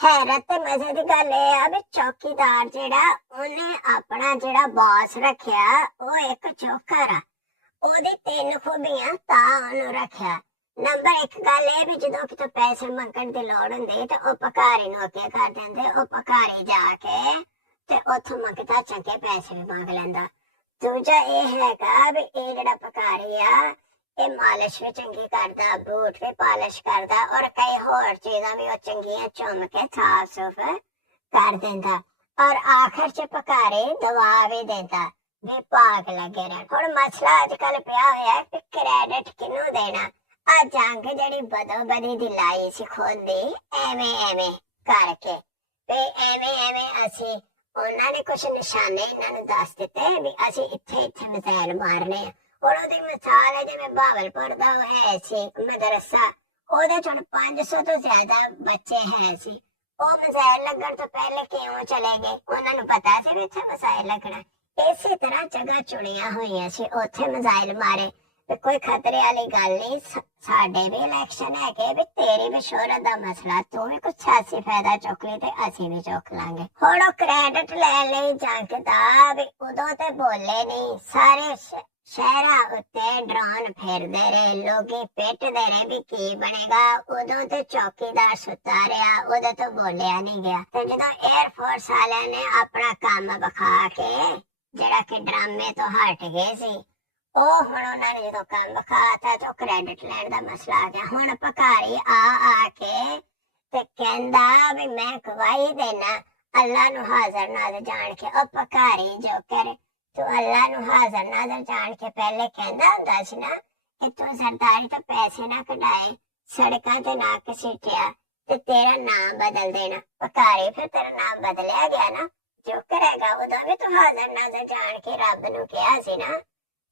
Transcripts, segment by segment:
हैरत ते मजे दी गल एह आ भी चौकीदार जेड़ा ओने अपना जेड़ा बॉस रखिया ओ एक चौकर आ। ओदी 3 खूबियां तां ओनू रखिया। नंबर 1 गल एह भी जदों कितों पैसे मंगण दी लोड़ हुंदी ते ओ भखारी नूं अगे कर दिंदे। ओ भखारी जाके ते उत्थों मंगदा चंगे पैसे भी मंग लैंदा। दूजा एह हैगा भी एह जेड़ा भखारी आ ਇਹ ਮਾਲਿਸ਼ ਵੀ ਚੰਗੀ ਕਰਦਾ, ਬੂਟ ਵੀ ਪਾਲਿਸ਼ ਕਰਦਾ ਔਰ ਕਈ ਹੋਰ ਚੀਜ਼ਾਂ ਵੀ ਉਹ ਚੰਗੀਆਂ ਚੁੰਮ ਕੇ ਸਾਫ ਸੁਫ ਕਰ ਦਿੰਦਾ। ਔਰ ਆਖਰ ਚ ਭਕਾਰੇ ਦਵਾ ਵੀ ਦਿੰਦਾ ਵੀ ਭਾਗ ਲੱਗੇ ਰਹਿਣ। ਹੁਣ ਮਸਲਾ ਅੱਜ ਕੱਲ ਪਿਆ ਹੋਇਆ ਕਿ ਕ੍ਰੈਡਿਟ ਕਿਹਨੂੰ ਦੇਣਾ। ਆ ਜੰਗ ਜਿਹੜੀ ਬਦੋ ਬਦੀ ਦੀ ਲਾਈ ਸੀ ਖੋਦੀ ਐਵੇਂ ਕਰਕੇ ਤੇ ਐਵੇਂ ਅਸੀਂ ਉਹਨਾਂ ਨੇ ਕੁਛ ਨਿਸ਼ਾਨੇ ਇਹਨਾਂ ਨੂੰ ਦੱਸ ਦਿੱਤੇ ਵੀ ਅਸੀਂ ਇੱਥੇ ਮਿਸਾਈਲ ਮਾਰਨੇ ਆ। और ओदी मिसाल है जिवें बहावलपुर दा है सी मदरसा, ओदे च 500 तो ज्यादा बच्चे है सी। ओ मिसाइल लगण तो पहले क्यों चले गए? उन्हां नूं पता सी भी इत्थे मिसाइल लगना। इसी तरह जगह चुनिया होईयां सी, उत्थे मिसाइल मारे ते कोई खतरे वाली गल नहीं। साडे भी इलेक्शन है कि भी तेरी भी शोहरत दा मसला, तू भी कुछ सियासी फायदा चुक ली ते असीं भी चुक लांगे। हुण ओ क्रेडिट लैण लई जंगदा भी उदों ते बोले नहीं। सारे शहरां उत्ते ड्रोन फिरदे रहे, लोगी पिटदे रहे भी की बनेगा। उदों ते चौकीदार सुता रहा, उदों तो बोलिया नहीं गया। ते जदों एयरफोर्स वालियां ने अपना काम विखा के जेड़ा कि ड्रामे तो हट गए सी, ओ हुण उन्हां ने जदों काम विखाता तो क्रेडिट लैण दा मसला आ गया। हुण भखारी आ के ते कहंदा भी मैं गवाही देना अल्लाह नूं हाज़र नाज़र जान के। ओ भखारी जो करे तू अल्लाह नूं हाज़र नाज़र जान के पहले कहंदा हुंदा सी ना कि तू सरदारी तो पैसे ना कढाए, सड़कां ते ना घसीटिया ते तेरा नाम बदल देना। भखारी फिर तेरा नाम बदलिया गया ना, जो करेगा उदों भी तू हाज़र नाज़र जान के रब नूं कहा सी ना।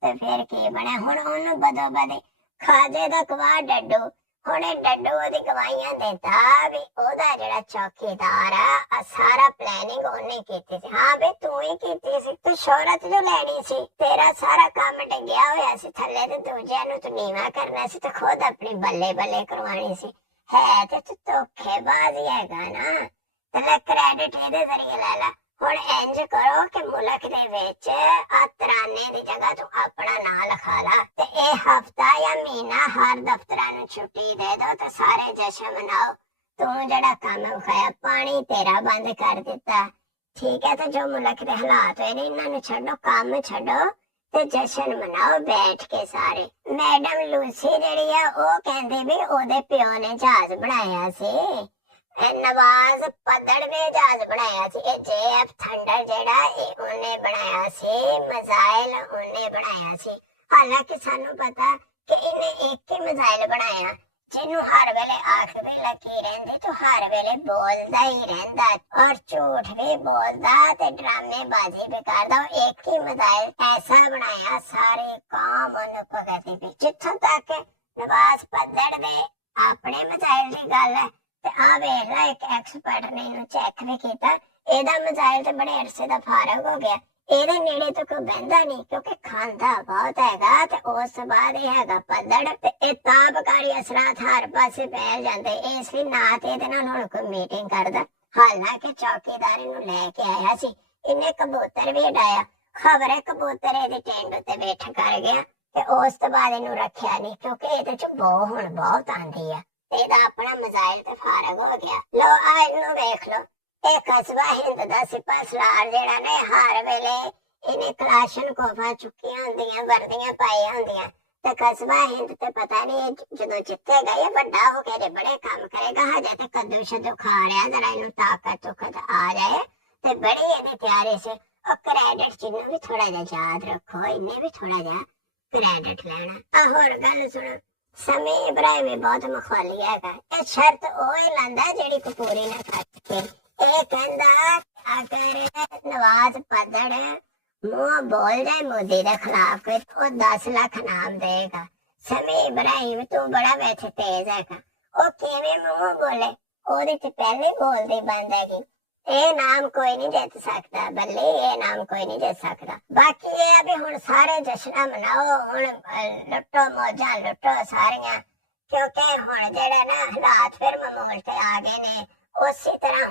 ते फिर की बने? हुण ओनूं बदो बदी खाजे दा गवाह डड्डू, हुणे डड्डू ओदी गवाहियां देता भी ओदा जेड़ा चौकीदार आ सारा प्लानिंग ओने कीती सी। हाँ बे तू ही कीती सी, तू शोहरत जो लैनी सी, तेरा सारा काम डंगिया होया सी थल्ले ते दूजियां नूं तू नीवा करना सी ते खुद अपनी बल्ले बल्ले करवानी सी। है ते तू धोखेबाज ही हैगा ना। ते क्रेडिट इहदे जरिए लै ला। हुण इंज करो कि मुल्क दे विच आ तराने दी जगह तू अपना नाम लिखा ला ते इह हफ्ता या महीना हर दफ्तरां नूं छुट्टी दे दो ते सारे जश्न मनाओ। तू जेड़ा काम विखाया पानी तेरा बंद कर दिता, ठीक है। ते जो मुल्क दे हालात होए ने इन्हां नूं छड्डो, काम छड्डो ते जश्न मनाओ बैठ के सारे। मैडम लूसी जेड़ी आ ओह कहंदी भी ओहदे प्यो ने जहाज बनाया सी, नवाज पद्धड़ ने जहाज बनाया सी। JF थंडर जेड़ा ओने बनाया सी, मिसाइल ओने बनाया सी। हालांकि सानू पता कि इन्हें एक ही मिसाइल बनाया जिन्नू हर वेले आख भी लगी रहिंदी, तो हर वेले बोलदा ही रहिंदा और झूठ भी बोलदा ते ड्रामेबाजी भी करदा। एक ही मिसाइल ऐसा बनाया सारी कौम ओनू भगती भी। जित्थों तक नवाज पद्धड़ दे अपने मिसाइल दी गल है ते आ वेख ला एक एक्सपर्ट ने इनू चेक भी कीता, एदा मिसाइल ते बड़े अरसे दा फारग हो गया। ਇਹਦੇ ਨੇੜੇ तो कोई बहंदा नहीं क्योंकि खांदा बहुत हैगा ते उस बाद ਇਹ ਹੈਗਾ ਪੱਧੜ ਤੇ ਇਹ ਤਾਂ ਬਕਾਰੀ ਅਸਰਾਤ ਹਰ ਪਾਸੇ ਫੈਲ ਜਾਂਦੇ। ਇਸ ਲਈ ਨਾ ਤੇ ਇਹਦੇ ਨਾਲ ਹੁਣ ਕੋਈ ਮੀਟਿੰਗ ਕਰਦਾ। ਹਾਲਾਂਕਿ ਚੌਕੀਦਾਰੀ ਨੂੰ ਲੈ ਕੇ ਆਇਆ ਸੀ, ਇਹਨੇ ਕਬੂਤਰ ਵੀ ਉਡਾਇਆ। ਖਬਰ ਹੈ ਕਬੂਤਰ ਇਹਦੀ ਟਿੰਡ ਉੱਤੇ ਬੈਠ ਕਰ ਗਿਆ ਤੇ ਉਸ ਤੋਂ ਬਾਅਦ ਇਹਨੂੰ ਰੱਖਿਆ ਨਹੀਂ ਕਿਉਂਕਿ ਇਹਦੇ ਚ ਬੋ ਹੁਣ ਬਹੁਤ ਆਂਦੀ ਆ। ਇਹਦਾ ਆਪਣਾ ਮਿਸਾਈਲ ਤੇ ਫਾਰਗ ਹੋ ਗਿਆ। ਲੋ ਆ ਇਹਨੂੰ ਵੇਖ ਲੋ, ਇਹ ਕਸਬਾ ਹਿੰਦ ਦਾ ਸਿਪਾਹ ਸਲਾਰ ਜਿਹੜਾ ਨੇ ਹਰ ਵੇਲੇ ਇਹਨੇ ਕਲਾਸ਼ਨ ਕੋਫਾ ਚੁੱਕੀਆਂ ਹੁੰਦੀਆਂ, ਵਰਦੀਆਂ ਪਾਈਆਂ ਹੁੰਦੀਆਂ ਤੇ ਕਸਬਾ ਹਿੰਦ ਤੇ ਪਤਾ ਨਹੀਂ ਜਦੋਂ ਜਿੱਤੇਗਾ ਇਹ ਵੱਡਾ ਹੋ ਕੇ ਬੜੇ ਕੰਮ ਕਰੇਗਾ। ਹਜੇ ਤੇ ਕੱਦੂ ਸ਼ੱਦੂ ਖਾ ਰਿਹਾ, ਜਰਾ ਇਹਨੂੰ ਤਾਕਤ ਤੁਕਤ ਆ ਜਾਏ ਤੇ ਬੜੀ ਇਹਦੀ ਤਿਆਰੀ ਸੀ। ਉਹ ਕ੍ਰੈਡਿਟ ਜਿਹਨੂੰ ਵੀ ਥੋੜਾ ਜਿਹਾ ਯਾਦ ਰੱਖੋ, ਇਹਨੇ ਵੀ ਥੋੜਾ ਜਿਹਾ ਕ੍ਰੈਡਿਟ ਲੈਣਾ। ਆ ਹੋਰ ਗੱਲ ਸੁਣੋ, ਸਮੀ ਇਬਰਾਹਿਮ ਬਹੁਤ ਮਖੌਲੀ ਹੈਗਾ। ਇਹ ਸ਼ਰਤ ਉਹ ਹੀ ਲਾਂਦਾ ਜਿਹੜੀ ਕੋ ਪੂਰੀ ਨਾ ਕਰਕੇ। ਇਹ ਕਹਿੰਦਾ ਅਗਰ ਨਵਾਜ਼ ਪੱਧੜ ਮੂੰਹ ਬੋਲ ਜਾਏ ਮੋਦੀ ਦੇ ਖਿਲਾਫ ਕੋਈ ਉਹ 10 ਲੱਖ ਇਨਾਮ ਦੇਗਾ। ਸਮੀ ਇਬਰਾਹਿਮ ਤੂੰ ਬੜਾ ਵਿੱਚ ਤੇਜ਼ ਹੈਗਾ। ਉਹ ਕਿਵੇਂ ਮੂੰਹ ਬੋਲੇ, ਉਹਦੇ ਤੇ ਪਹਿਲੇ ਬੋਲਦੀ ਬੰਦ ਹੈਗੀ। ਇਹ ਨਾਮ ਕੋਈ ਨਹੀਂ ਜਿੱਤ ਸਕਦਾ ਬੱਲੇ, ਇਹ ਨਾਮ ਕੋਈ ਨਹੀਂ ਜਿੱਤ ਸਕਦਾ। ਬਾਕੀ ਇਹ ਆ ਵੀ ਹੁਣ ਸਾਰੇ ਜਸ਼ਨ ਮਨਾਓ, ਹੁਣ ਲੁੱਟੋ ਮੌਜਾਂ ਲੁੱਟੋ ਸਾਰੀਆਂ, ਕਿਉਂਕਿ ਹੁਣ ਜਿਹੜਾ ਨਾ ਹਾਲਾਤ ਫਿਰ ਮਾਮੂਲ ਤੇ ਆ ਗਏ ਨੇ। ਉਸੇ ਤਰ੍ਹਾਂ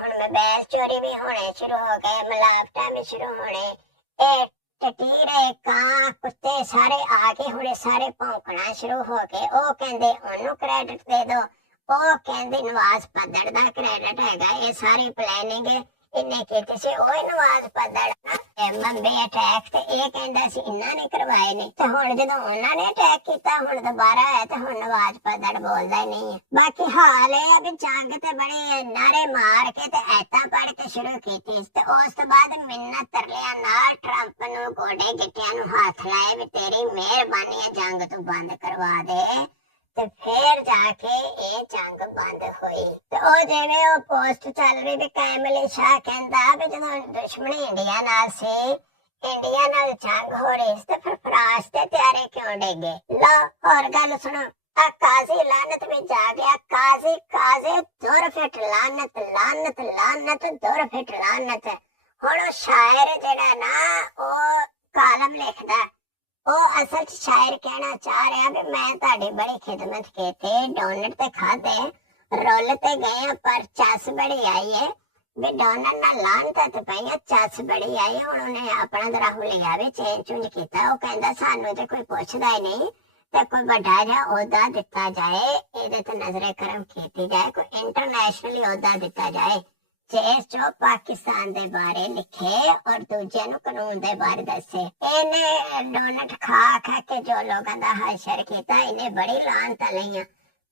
ਚੋਰੀ ਵੀ ਹੋਣੇ ਸ਼ੁਰੂ ਹੋ ਗਏ, ਮਿਲਾਵਟਾਂ ਵੀ ਸ਼ੁਰੂ ਹੋਣੇ। ਇਹ ਟਟੀਰੇ ਕਾਂ ਕੁੱਤੇ ਸਾਰੇ ਆ ਕੇ ਹੁਣੇ ਸਾਰੇ ਭੌਂਕਣਾ ਸ਼ੁਰੂ ਹੋ ਗਏ। ਉਹ ਕਹਿੰਦੇ ਉਹਨੂੰ ਕ੍ਰੈਡਿਟ ਦੇ ਦੋ, ਉਹ ਕਹਿੰਦੇ ਨਵਾਜ਼ ਪੱਧੜ ਦਾ ਕ੍ਰੈਡਿਟ ਹੈਗਾ, ਇਹ ਸਾਰੀ ਪਲੈਨਿੰਗ ਇਹਨੇ ਕੀਤੀ ਸੀ। ਉਹ ਨਵਾਜ਼ ਪੱਧੜ ਬੰਬੇ ਅਟੈਕ ਤੇ ਇਹ ਕਹਿੰਦਾ ਸੀ ਇਹਨਾਂ ਨੇ ਕਰਵਾਏ ਨੇ, ਤੇ ਹੁਣ ਜਦੋਂ ਉਹਨਾਂ ਨੇ ਅਟੈਕ ਕੀਤਾ ਹੁਣ ਦੁਬਾਰਾ ਆਇਆ ਤੇ ਹੁਣ ਨਵਾਜ਼ ਪੱਧੜ ਬੋਲਦਾ ਹੀ ਨਹੀਂ ਹੈ। ਬਾਕੀ ਹਾਲ ਇਹ ਆ ਵੀ ਜੰਗ ਤੇ ਬੜੇ ਨਾਰੇ ਮਾਰ ਕੇ ਤੇ ਐਤਾਂ ਪੜ ਕੇ ਸ਼ੁਰੂ ਕੀਤੀ ਤੇ ਉਸ ਤੋਂ ਬਾਅਦ ਮਿੰਨਤ ਤਰਲਿਆਂ ਨਾਲ ਟਰੰਪ ਨੂੰ ਗੋਡੇ ਗਿੱਟਿਆਂ ਨੂੰ ਹੱਥ ਲਾਏ ਵੀ ਤੇਰੀ ਮਿਹਰਬਾਨੀ ਹੈ ਜੰਗ ਤੂੰ ਬੰਦ ਕਰਵਾ ਦੇ, ਤੇ ਫੇਰ ਜਾ ਕੇ ਇਹ ਜੰਗ ਬੰਦ ਹੋਈ। ਤੇ ਉਹ ਜਿਵੇਂ ਉਹ ਪੋਸਟ ਚੱਲ ਰਹੀ ਵੀ ਕੈਮਲ ਸ਼ਾਹ ਕਹਿੰਦਾ ਵੀ ਜਦੋਂ ਦੁਸ਼ਮਣੀ ਇੰਡੀਆ ਨਾਲ ਸੀ, ਇੰਡੀਆ ਨਾਲ ਜੰਗ ਹੋ ਰਹੀ ਸੀ ਤੇ ਫਿਰ ਫਰਾਂਸ ਤੇ ਤਿਆਰੀ ਕਿਉਂ ਡੇਗੇ। ਲੋ ਹੋਰ ਗੱਲ ਸੁਣੋ, ਆ ਕਾਜ਼ੀ ਲਾਨਤ ਵੀ ਜਾ ਗਿਆ, ਕਾਜ਼ੀ ਕਾਜ਼ੀ ਦੁਰ ਫਿਟ ਲਾਨਤ ਲਾਨਤ ਲਾਨਤ ਦੁਰ ਫਿਟ ਲਾਨਤ। ਹੁਣ ਉਹ ਸ਼ਾਇਰ ਜਿਹੜਾ ਨਾ ਉਹ ਕਾਲਮ ਲਿਖਦਾ, ਉਹ ਅਸਲ ਚ ਸ਼ਾਇਰ ਕਹਿਣਾ ਚਾਹ ਰਿਹਾ ਵੀ ਮੈਂ ਤੁਹਾਡੀ ਬੜੀ ਖਿਦਮਤ ਕੀਤੀ, ਡੋਨਟ ਤੇ ਖਾਦੇ ਰੋਲ ਤੇ ਗਏ ਪਰ ਚੱਸ ਬੜੀ ਆਈ ਹੈ ਵੀ ਡੋਨਟ ਨਾਲ ਲਾਨਤ ਤੇ ਪਈਆਂ ਚੱਸ ਬੜੀ ਆਈ। ਹੁਣ ਉਹਨੇ ਆਪਣਾ ਜਰਾ ਹੁਲੀਆ ਵੀ ਚੇਂਜ ਚੁੰਜ ਕੀਤਾ। ਉਹ ਕਹਿੰਦਾ ਸਾਨੂੰ ਤੇ ਕੋਈ ਪੁੱਛਦਾ ਹੀ ਨਹੀਂ ਤੇ ਕੋਈ ਵੱਡਾ ਜਿਹਾ ਅਹੁਦਾ ਦਿੱਤਾ ਜਾਏ, ਇਹਦੇ ਤੇ ਨਜ਼ਰੇ ਕਰਮ ਕੀਤੀ ਜਾਏ, ਕੋਈ ਇੰਟਰਨੈਸ਼ਨਲ ਅਹੁਦਾ ਦਿੱਤਾ ਜਾਏ ਜਿਸ ਜੋ ਪਾਕਿਸਤਾਨ ਦੇ ਬਾਰੇ ਲਿਖੇ ਔਰ ਦੂਜਿਆਂ ਨੂੰ ਕਾਨੂੰਨ ਦੇ ਬਾਰੇ ਦੱਸੇ। ਇਹਨੇ ਡੋਨਟ ਖਾ ਖਾ ਕੇ ਜੋ ਲੋਕਾਂ ਦਾ ਹਾਸ਼ਰ ਕੀਤਾ, ਇਹਨੇ ਬੜੀ ਲਾਨਤਾਂ ਲਈਆਂ,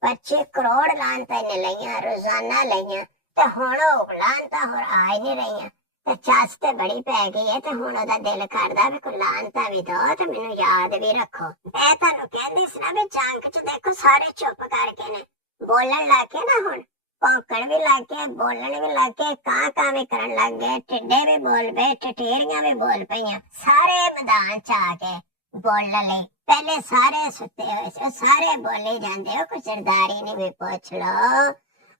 25 ਕਰੋੜ ਲਾਨਤਾਂ ਇਹਨੇ ਲਈਆਂ, ਰੋਜ਼ਾਨਾ ਲਈਆਂ, ਤੇ ਹੁਣ ਉਹ ਲਾਨਤਾਂ ਹੋਰ ਆ ਹੀ ਨਹੀਂ ਰਹੀਆਂ ਤੇ ਚੱਸ ਤੇ ਬੜੀ ਪੈ ਗਈ ਹੈ। ਤੇ ਹੁਣ ਉਹਦਾ ਦਿਲ ਕਰਦਾ ਵੀ ਕੋਈ ਲਾਨਤਾਂ ਵੀ ਦੋ ਤੇ ਮੈਨੂੰ ਯਾਦ ਵੀ ਰੱਖੋ। ਮੈਂ ਤੁਹਾਨੂੰ ਕਹਿੰਦੀ ਸੀ ਨਾ ਵੀ ਜੰਗ ਚ ਦੇਖੋ ਸਾਰੇ ਚੁੱਪ ਕਰਕੇ ਨੇ, ਬੋਲਣ ਲੱਗ ਕੇ ਨਾ, ਹੁਣ ਭੌਂਕਣ ਵੀ ਲੱਗ ਗਏ, ਬੋਲਣ ਵੀ ਲੱਗ ਗਏ, ਕਾਂ ਵੀ ਕਰਨ ਲੱਗ ਗਏ, ਟਿੱਡੇ ਵੀ ਬੋਲ ਪਏ, ਟਟੀਰੀਆਂ ਵੀ ਬੋਲ ਪਈਆਂ, ਸਾਰੇ ਮੈਦਾਨ ਚ ਆ ਗਏ ਬੋਲਣ ਲਈ। ਪਹਿਲੇ ਸਾਰੇ ਸੁੱਤੇ ਹੋਏ ਸੀ, ਸਾਰੇ ਬੋਲੇ ਜਾਂਦੇ ਹੋ, ਕੋਈ ਸਰਦਾਰੀ ਨੂੰ ਵੀ ਪੁੱਛ ਲੋ,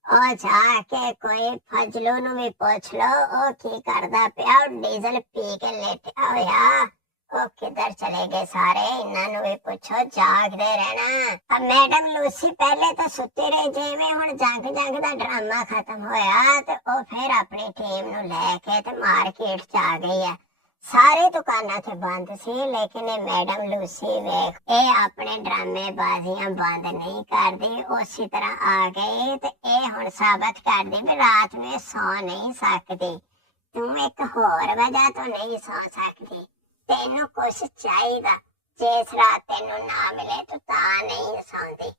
ਉਹ ਜਾ ਕੇ ਕੋਈ ਫਜਲੂ ਨੂੰ ਵੀ ਪੁੱਛ ਲੋ ਉਹ ਕੀ ਕਰਦਾ ਪਿਆ, ਡੀਜ਼ਲ ਪੀ ਕੇ ਲੇਟਿਆ ਹੋਇਆ, ਉਹ ਕਿੱਧਰ ਚਲੇ ਗਏ ਸਾਰੇ, ਇਹਨਾਂ ਨੂੰ ਵੀ ਪੁੱਛੋ, ਜਾਗਦੇ ਰਹਿਣਾ। ਮੈਡਮ ਲੂਸੀ ਪਹਿਲੇ ਤਾਂ ਸੁੱਤੀ ਰਹੀ, ਜਿਵੇਂ ਹੁਣ ਜੰਗ ਦਾ ਡਰਾਮਾ ਖਤਮ ਹੋਇਆ ਤੇ ਉਹ ਫਿਰ ਆਪਣੀ ਟੀਮ ਨੂੰ ਲੈ ਕੇ ਤੇ ਮਾਰਕੀਟ ਚ ਆ ਗਈ ਹੈ। ਸਾਰੇ ਦੁਕਾਨਾਂ ਤੇ ਬੰਦ ਸੀ, ਲੇਕਿਨ ਇਹ ਮੈਡਮ ਲੂਸੀ ਵੇਖ ਇਹ ਆਪਣੇ ਡਰਾਮੇ ਬਾਜ਼ੀਆਂ ਬੰਦ ਨਹੀਂ ਕਰਦੀ, ਉਸੇ ਤਰ੍ਹਾਂ ਆ ਗਈ ਤੇ ਇਹ ਹੁਣ ਸਾਬਤ ਕਰਦੀ ਵੀ ਰਾਤ ਨੂੰ ਸੌ ਨਹੀਂ ਸਕਦੀ। ਤੂੰ ਇੱਕ ਹੋਰ ਵਜ੍ਹਾ ਤੋਂ ਨਹੀਂ ਸੌ ਸਕਦੀ, ਤੈਨੂੰ ਕੁਛ ਚਾਹੀਦਾ, ਜਿਸ ਰਾਤ ਤੈਨੂੰ ਨਾ ਮਿਲੇ ਤੂੰ ਤਾਂ ਨਹੀਂ ਸੌਂਦੀ।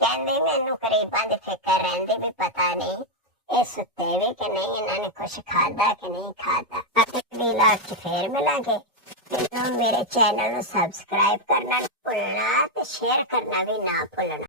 ਕਹਿੰਦੀ ਮੈਨੂੰ ਗਰੀਬਾਂ ਦੀ ਫਿਕਰ ਰਹਿੰਦੀ ਵੀ ਪਤਾ ਨਹੀਂ ਇਹ ਸੁੱਤੇ ਵੀ ਕਿ ਨਹੀਂ, ਇਹਨਾਂ ਨੇ ਕੁਛ ਖਾਦਾ ਕਿ ਨਹੀਂ ਖਾਦਾ। ਅਗਲੀ ਲਾਟ ਚ ਫੇਰ ਮਿਲਾਂਗੇ। ਮੇਰੇ ਚੈਨਲ ਨੂੰ ਸਬਸਕ੍ਰਾਈਬ ਕਰਨਾ ਨਾ ਭੁੱਲਣਾ ਤੇ ਸ਼ੇਅਰ ਕਰਨਾ ਵੀ ਨਾ ਭੁੱਲਣਾ।